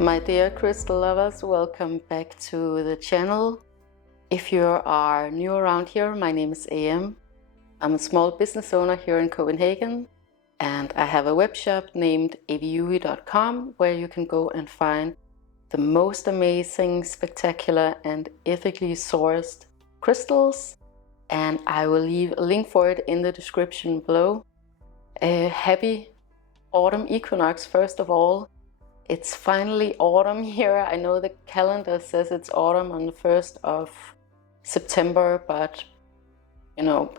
My dear crystal lovers, welcome back to the channel. If you are new around here, my name is AM. I'm a small business owner here in Copenhagen, and I have a web shop named AVIUVI.com where you can go and find the most amazing, spectacular and ethically sourced crystals, and I will leave a link for it in the description below. Happy autumn equinox, first of all. It's finally autumn here. I know the calendar says it's autumn on the 1st of September, but you know,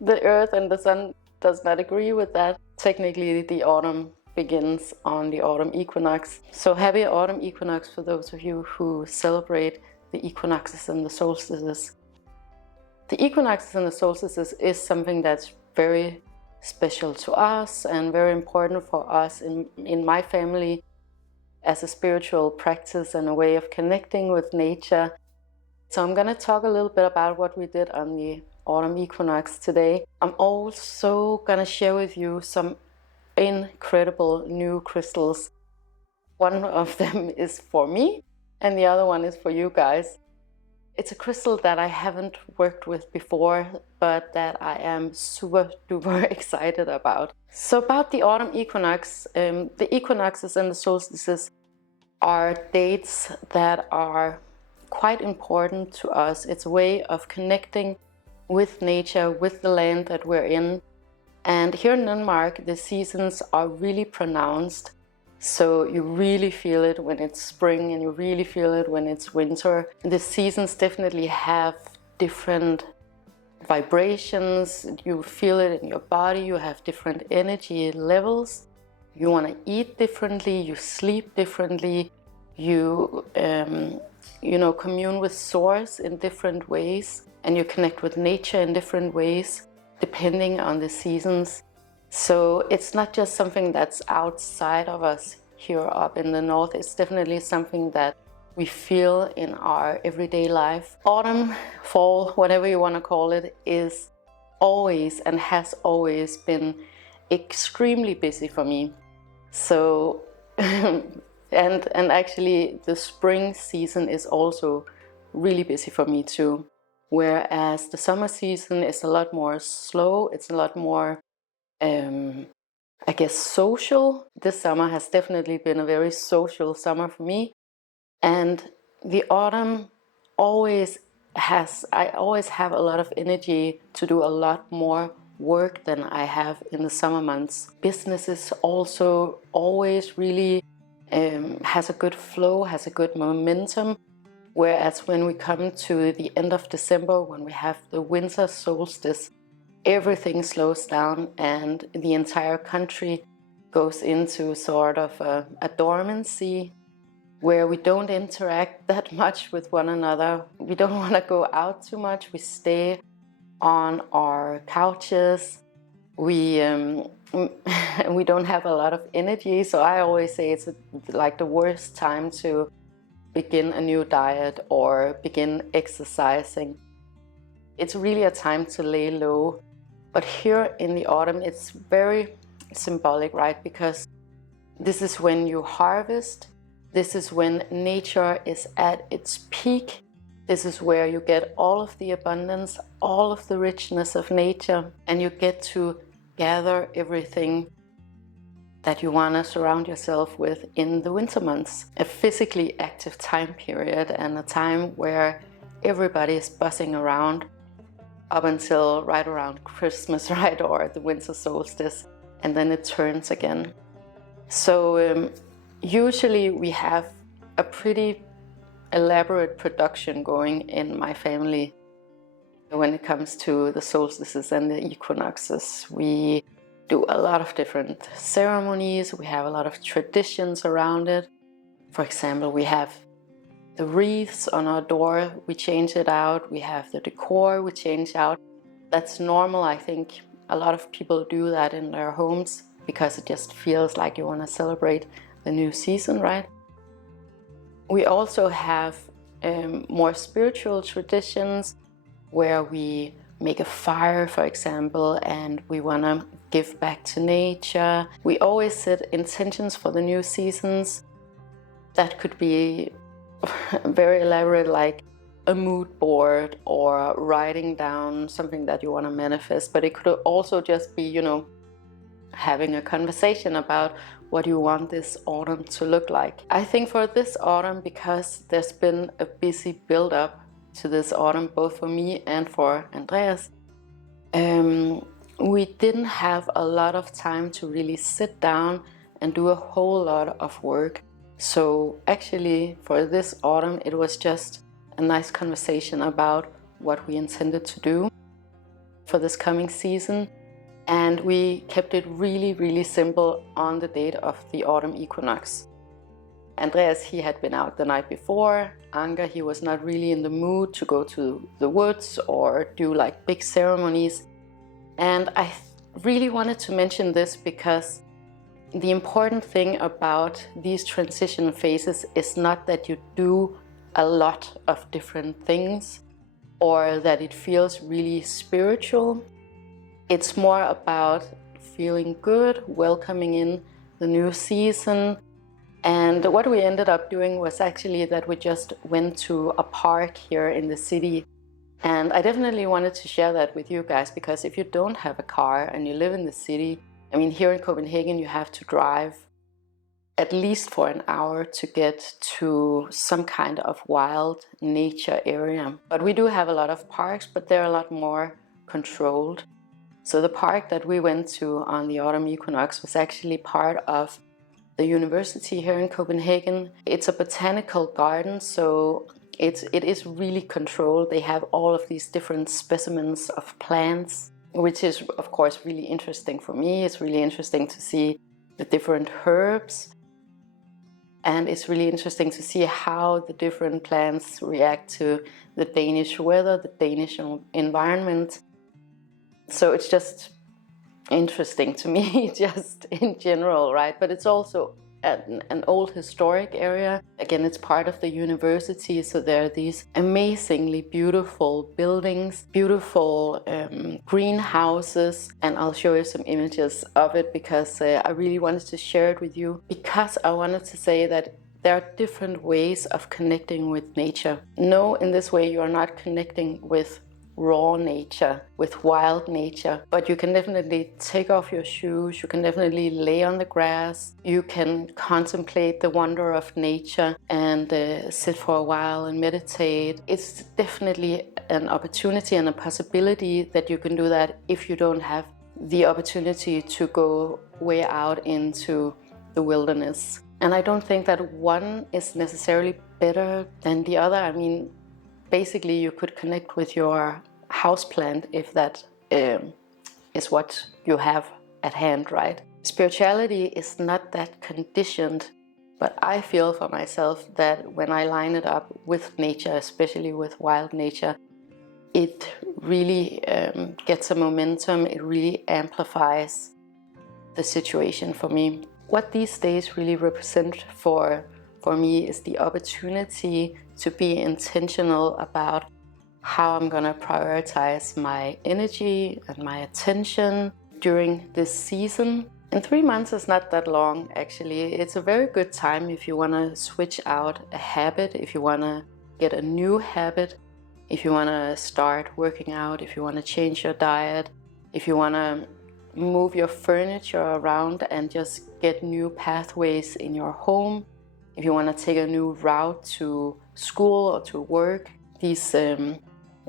the earth and the sun does not agree with that. Technically, the autumn begins on the autumn equinox. So happy autumn equinox for those of you who celebrate the equinoxes and the solstices. The equinoxes and the solstices is something that's very special to us and very important for us in my family as a spiritual practice and a way of connecting with nature. So I'm going to talk a little bit about what we did on the autumn equinox today. I'm also going to share with you some incredible new crystals. One of them is for me and the other one is for you guys. It's a crystal that I haven't worked with before, but that I am super duper excited about. So about the autumn equinox, the equinoxes and the solstices are dates that are quite important to us. It's a way of connecting with nature, with the land that we're in. And here in Denmark, the seasons are really pronounced. So you really feel it when it's spring and you really feel it when it's winter. The seasons definitely have different vibrations. You feel it in your body. You have different energy levels. You want to eat differently. You sleep differently. You commune with source in different ways, and you connect with nature in different ways depending on the seasons. So it's not just something that's outside of us here up in the north. It's definitely something that we feel in our everyday life. Autumn, fall, whatever you want to call it, is always and has always been extremely busy for me. So and actually the spring season is also really busy for me too. Whereas the summer season is a lot more slow. It's a lot more I guess social. This summer has definitely been a very social summer for me. And the autumn I always have a lot of energy to do a lot more work than I have in the summer months. Business is also always really has a good flow, has a good momentum. Whereas when we come to the end of December, when we have the winter solstice, everything slows down and the entire country goes into sort of a dormancy where we don't interact that much with one another. We don't want to go out too much. We stay on our couches. We don't have a lot of energy. So I always say it's like the worst time to begin a new diet or begin exercising. It's really a time to lay low. But here in the autumn, it's very symbolic, right? Because this is when you harvest. This is when nature is at its peak. This is where you get all of the abundance, all of the richness of nature, and you get to gather everything that you want to surround yourself with in the winter months. A physically active time period and a time where everybody is buzzing around up until right around Christmas, right, or the winter solstice, and then it turns again. So usually we have a pretty elaborate production going in my family when it comes to the solstices and the equinoxes. We do a lot of different ceremonies. We have a lot of traditions around it. For example, we have the wreaths on our door, we change it out. We have the decor, we change out. That's normal. I think a lot of people do that in their homes because it just feels like you want to celebrate the new season, right? We also have more spiritual traditions where we make a fire, for example, and we want to give back to nature. We always set intentions for the new seasons. That could be very elaborate, like a mood board or writing down something that you want to manifest, but it could also just be, you know, having a conversation about what you want this autumn to look like. I think for this autumn, because there's been a busy build up to this autumn, both for me and for Andreas, we didn't have a lot of time to really sit down and do a whole lot of work. So actually for this autumn, it was just a nice conversation about what we intended to do for this coming season. And we kept it really, really simple on the date of the autumn equinox. Andreas, he had been out the night before. Anka, he was not really in the mood to go to the woods or do like big ceremonies. And I really wanted to mention this because the important thing about these transition phases is not that you do a lot of different things or that it feels really spiritual. It's more about feeling good, welcoming in the new season. And what we ended up doing was actually that we just went to a park here in the city. And I definitely wanted to share that with you guys, because if you don't have a car and you live in the city, I mean, here in Copenhagen, you have to drive at least for an hour to get to some kind of wild nature area. But we do have a lot of parks, but they're a lot more controlled. So the park that we went to on the autumn equinox was actually part of the university here in Copenhagen. It's a botanical garden, so it is really controlled. They have all of these different specimens of plants, which is of course really interesting for me. It's really interesting to see the different herbs, and it's really interesting to see how the different plants react to the Danish weather, the Danish environment. So it's just interesting to me, just in general, right? But it's also an old historic area. Again, it's part of the university, so there are these amazingly beautiful buildings, beautiful greenhouses, and I'll show you some images of it because I really wanted to share it with you, because I wanted to say that there are different ways of connecting with nature. No, in this way you are not connecting with raw nature, with wild nature, but you can definitely take off your shoes, you can definitely lay on the grass, you can contemplate the wonder of nature and sit for a while and meditate. It's definitely an opportunity and a possibility that you can do that if you don't have the opportunity to go way out into the wilderness. And I don't think that one is necessarily better than the other. I mean, basically you could connect with your houseplant if that is what you have at hand, right? Spirituality is not that conditioned, but I feel for myself that when I line it up with nature, especially with wild nature, it really gets a momentum, it really amplifies the situation for me. What these days really represent for me is the opportunity to be intentional about how I'm gonna prioritize my energy and my attention during this season. And 3 months is not that long, actually. It's a very good time if you wanna switch out a habit, if you wanna get a new habit, if you wanna start working out, if you wanna change your diet, if you wanna move your furniture around and just get new pathways in your home, if you wanna take a new route to school or to work. These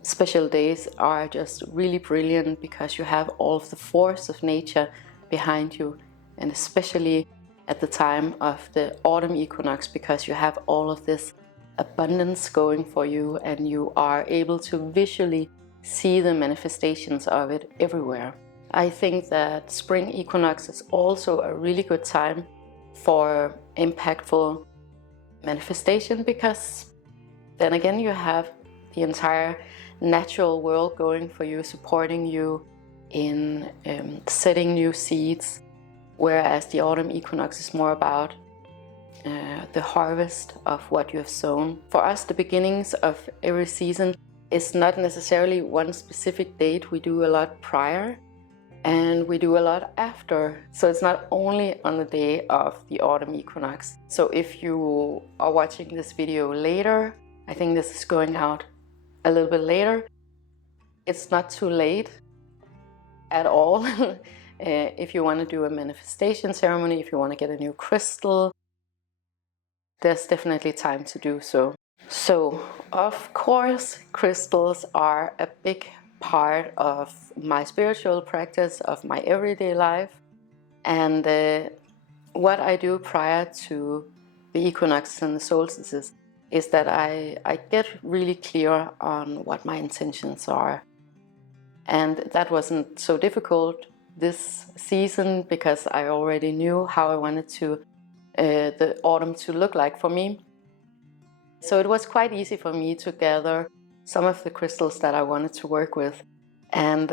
special days are just really brilliant because you have all of the force of nature behind you, and especially at the time of the autumn equinox, because you have all of this abundance going for you and you are able to visually see the manifestations of it everywhere. I think that spring equinox is also a really good time for impactful manifestation, because then again you have the entire natural world going for you, supporting you in setting new seeds, whereas the autumn equinox is more about the harvest of what you have sown. For us, the beginnings of every season is not necessarily one specific date. We do a lot prior. And we do a lot after. So it's not only on the day of the autumn equinox. So if you are watching this video later, I think this is going out a little bit later, it's not too late at all. If you want to do a manifestation ceremony, if you want to get a new crystal, there's definitely time to do so. So, of course, crystals are a big part of my spiritual practice, of my everyday life. And what I do prior to the equinoxes and the solstices is that I get really clear on what my intentions are. And that wasn't so difficult this season because I already knew how I wanted to the autumn to look like for me. So it was quite easy for me to gather some of the crystals that I wanted to work with. And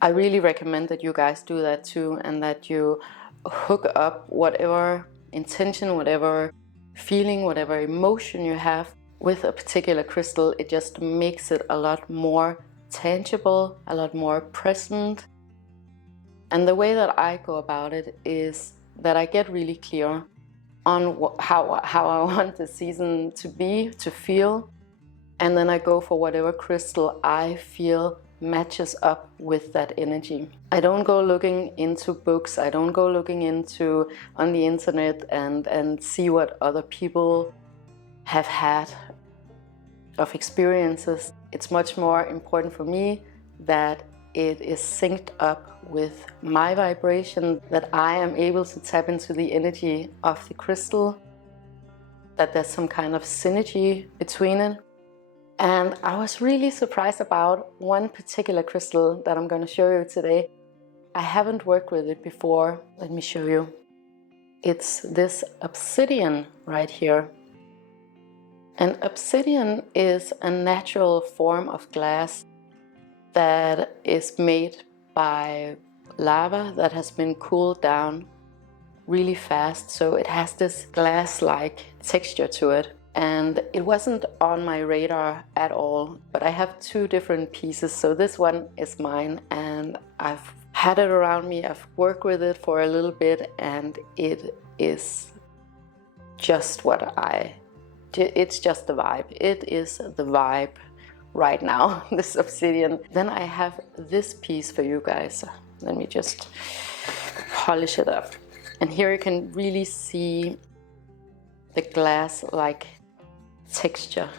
I really recommend that you guys do that too, and that you hook up whatever intention, whatever feeling, whatever emotion you have with a particular crystal. It just makes it a lot more tangible, a lot more present. And the way that I go about it is that I get really clear on how I want the season to be, to feel, and then I go for whatever crystal I feel matches up with that energy. I don't go looking into books, I don't go looking into on the internet and see what other people have had of experiences. It's much more important for me that it is synced up with my vibration, that I am able to tap into the energy of the crystal, that there's some kind of synergy between it. And I was really surprised about one particular crystal that I'm going to show you today. I haven't worked with it before. Let me show you. It's this obsidian right here. And obsidian is a natural form of glass that is made by lava that has been cooled down really fast. So it has this glass-like texture to it. And it wasn't on my radar at all, but I have two different pieces. So this one is mine, and I've had it around me. I've worked with it for a little bit, and it is just it's just the vibe. It is the vibe right now, this obsidian. Then I have this piece for you guys. Let me just polish it up. And here you can really see the glass-like texture.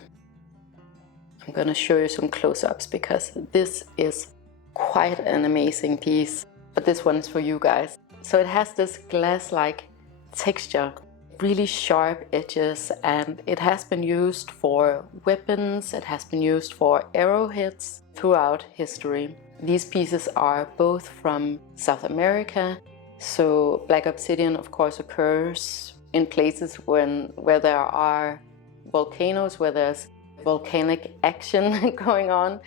I'm gonna show you some close-ups because this is quite an amazing piece, but this one is for you guys. So it has this glass-like texture, really sharp edges, and it has been used for weapons, it has been used for arrowheads throughout history. These pieces are both from South America, so Black Obsidian of course occurs in places where there are volcanoes, where there's volcanic action going on.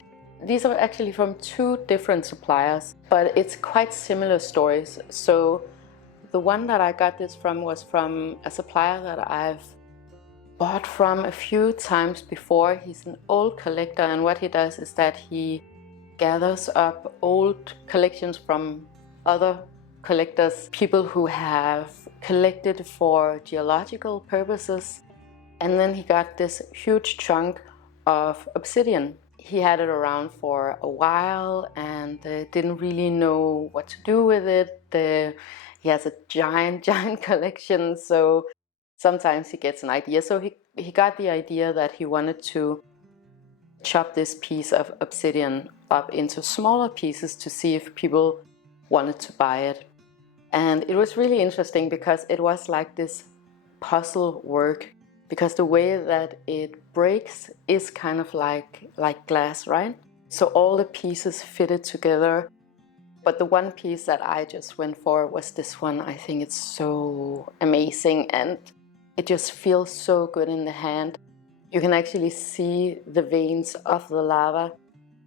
These are actually from two different suppliers, but it's quite similar stories. So the one that I got this from was from a supplier that I've bought from a few times before. He's an old collector, and what he does is that he gathers up old collections from other collectors, people who have collected for geological purposes. And then he got this huge chunk of obsidian. He had it around for a while and didn't really know what to do with it. He has a giant collection, so sometimes he gets an idea. So he got the idea that he wanted to chop this piece of obsidian up into smaller pieces to see if people wanted to buy it. And it was really interesting because it was like this puzzle work, because the way that it breaks is kind of like glass, right? So all the pieces fitted together. But the one piece that I just went for was this one. I think it's so amazing and it just feels so good in the hand. You can actually see the veins of the lava,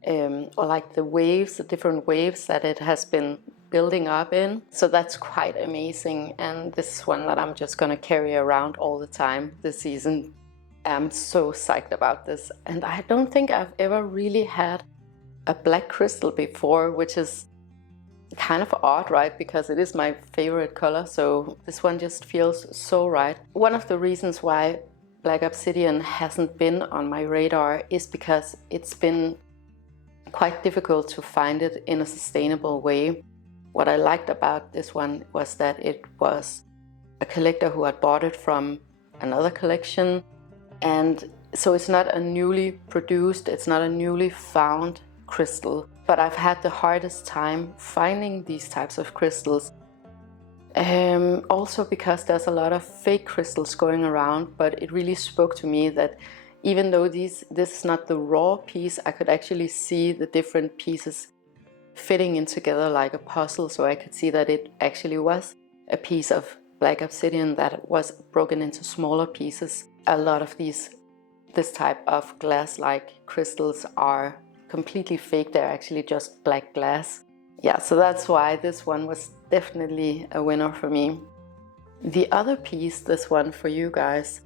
or like the waves, the different waves that it has been building up in. So that's quite amazing, and this is one that I'm just gonna carry around all the time this season. I'm so psyched about this, and I don't think I've ever really had a black crystal before, which is kind of odd, right? Because it is my favorite color, so this one just feels so right. One of the reasons why Black Obsidian hasn't been on my radar is because it's been quite difficult to find it in a sustainable way. What I liked about this one was that it was a collector who had bought it from another collection, and so it's not a newly produced, it's not a newly found crystal. But I've had the hardest time finding these types of crystals. Also because there's a lot of fake crystals going around, but it really spoke to me that even though this is not the raw piece, I could actually see the different pieces fitting in together like a puzzle. So I could see that it actually was a piece of Black Obsidian that was broken into smaller pieces. A lot of this type of glass-like crystals are completely fake. They're actually just black glass. Yeah, so that's why this one was definitely a winner for me. The other piece, this one for you guys,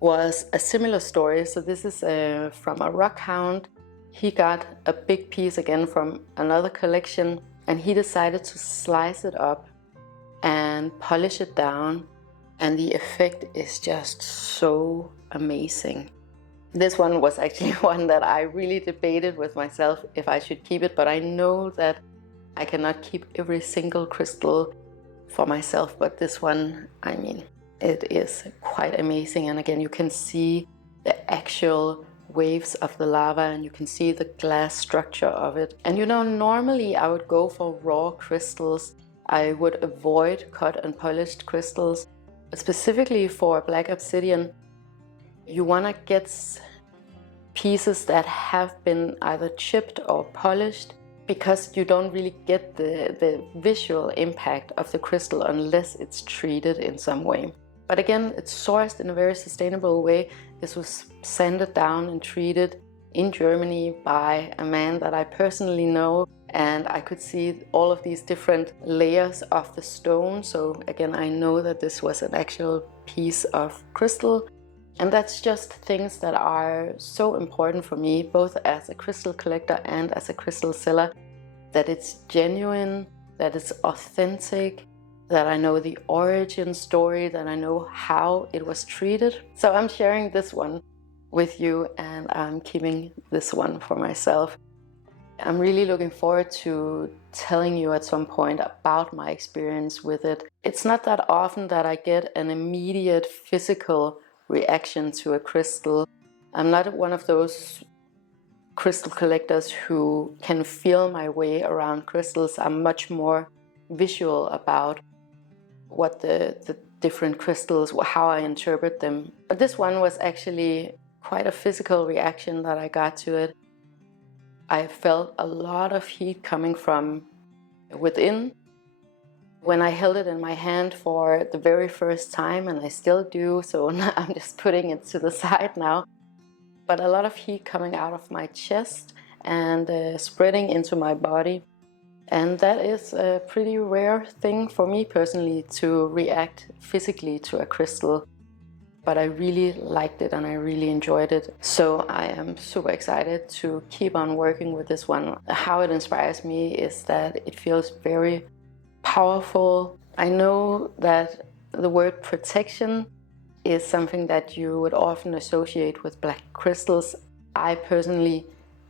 was a similar story. So this is from a rock hound. He got a big piece again from another collection, and he decided to slice it up and polish it down, and the effect is just so amazing. This one was actually one that I really debated with myself if I should keep it, but I know that I cannot keep every single crystal for myself, but this one, I mean, it is quite amazing. And again, you can see the actual waves of the lava, and you can see the glass structure of it. And you know, normally I would go for raw crystals. I would avoid cut and polished crystals. But specifically for Black Obsidian, you want to get pieces that have been either chipped or polished, because you don't really get the visual impact of the crystal unless it's treated in some way. But again, it's sourced in a very sustainable way. This was sanded down and treated in Germany by a man that I personally know, and I could see all of these different layers of the stone. So again, I know that this was an actual piece of crystal. And that's just things that are so important for me, both as a crystal collector and as a crystal seller, that it's genuine, that it's authentic, that I know the origin story, that I know how it was treated. So I'm sharing this one with you, and I'm keeping this one for myself. I'm really looking forward to telling you at some point about my experience with it. It's not that often that I get an immediate physical reaction to a crystal. I'm not one of those crystal collectors who can feel my way around crystals. I'm much more visual about what the different crystals, how I interpret them. But this one was actually quite a physical reaction that I got to it. I felt a lot of heat coming from within. When I held it in my hand for the very first time, and I still do, so I'm just putting it to the side now, but a lot of heat coming out of my chest and spreading into my body. And that is a pretty rare thing for me personally, to react physically to a crystal. But I really liked it and I really enjoyed it. So I am super excited to keep on working with this one. How it inspires me is that it feels very powerful. I know that the word protection is something that you would often associate with black crystals. I personally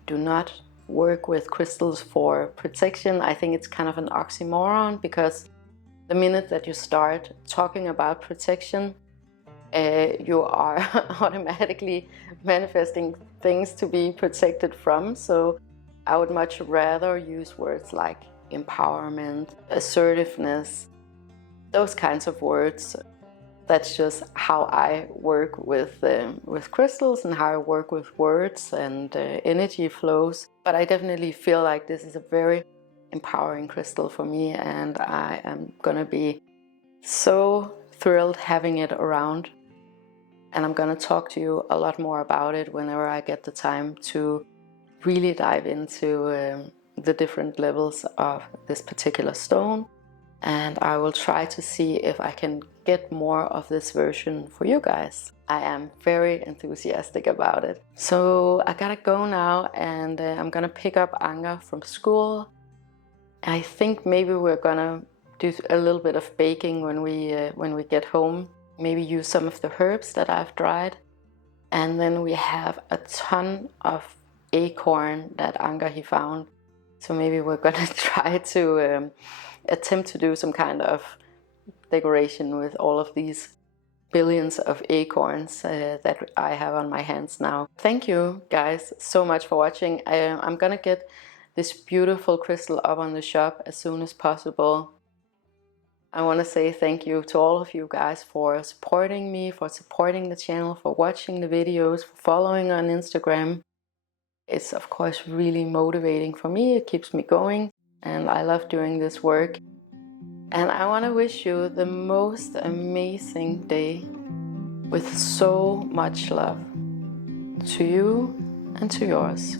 do not work with crystals for protection. I think it's kind of an oxymoron, because the minute that you start talking about protection, you are automatically manifesting things to be protected from. So I would much rather use words like empowerment, assertiveness, those kinds of words. That's just how I work with crystals and how I work with words and energy flows. But I definitely feel like this is a very empowering crystal for me, and I am gonna be so thrilled having it around. And I'm gonna talk to you a lot more about it whenever I get the time to really dive into the different levels of this particular stone. And I will try to see if I can get more of this version for you guys. I am very enthusiastic about it. So I gotta go now, and I'm gonna pick up Anga from school. I think maybe we're gonna do a little bit of baking when we get home. Maybe use some of the herbs that I've dried. And then we have a ton of acorn that Anker he found. So maybe we're gonna try to attempt to do some kind of decoration with all of these billions of acorns that I have on my hands now. Thank you guys so much for watching. I'm gonna get this beautiful crystal up on the shop as soon as possible. I want to say thank you to all of you guys for supporting me, for supporting the channel, for watching the videos, for following on Instagram. It's of course really motivating for me. It keeps me going and I love doing this work. And I want to wish you the most amazing day with so much love to you and to yours.